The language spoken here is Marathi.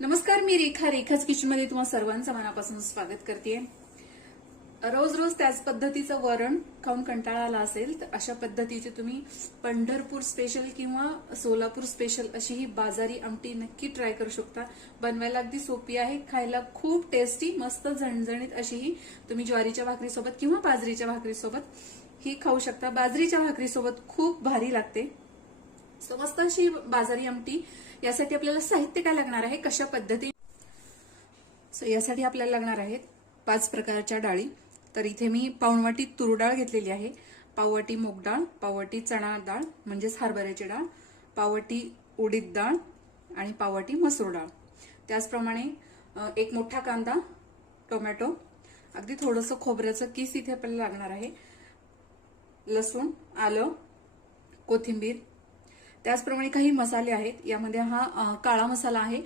नमस्कार मी रेखा. रेखाच किचनमध्ये तुम्हाला सर्वांचं मनापासून स्वागत करते. रोज रोज त्याच पद्धतीचं वरण खाऊन कंटाळा आला असेल तर अशा पद्धतीचे तुम्ही पंढरपूर स्पेशल किंवा सोलापूर स्पेशल अशी ही बाजारी आमटी नक्की ट्राय करू शकता. बनवायला अगदी सोपी आहे खायला खूप टेस्टी मस्त झणझणीत अशी ही तुम्ही ज्वारीच्या भाकरीसोबत किंवा बाजरीच्या भाकरीसोबत ही खाऊ शकता. बाजरीच्या भाकरीसोबत खूप भारी लागते. सो मस्त अशी बाजारी आमटी यासाठी आपल्याला साहित्य काय लागणार आहे? कशा पद्धती सो यासाठी आपल्याला लागणार आहेत पाच प्रकारच्या डाळी. तर इथे मी पाऊणवाटी तूर डाळ घेतलेली आहे. पाववाटी मूग डाळ पाववाटी चणा डाळ म्हणजेच हरभऱ्याची डाळ पाववाटी उडीद डाळ आणि पाववाटी मसूर डाळ. त्याचप्रमाणे एक मोठा कांदा टोमॅटो अगदी थोडंसं खोबऱ्याचं किस इथे आपल्याला लागणार आहे. लसूण आलं कोथिंबीर त्याचप्रमाणे काही मसाले आहेत यामध्ये हा काळा मसाला आहे.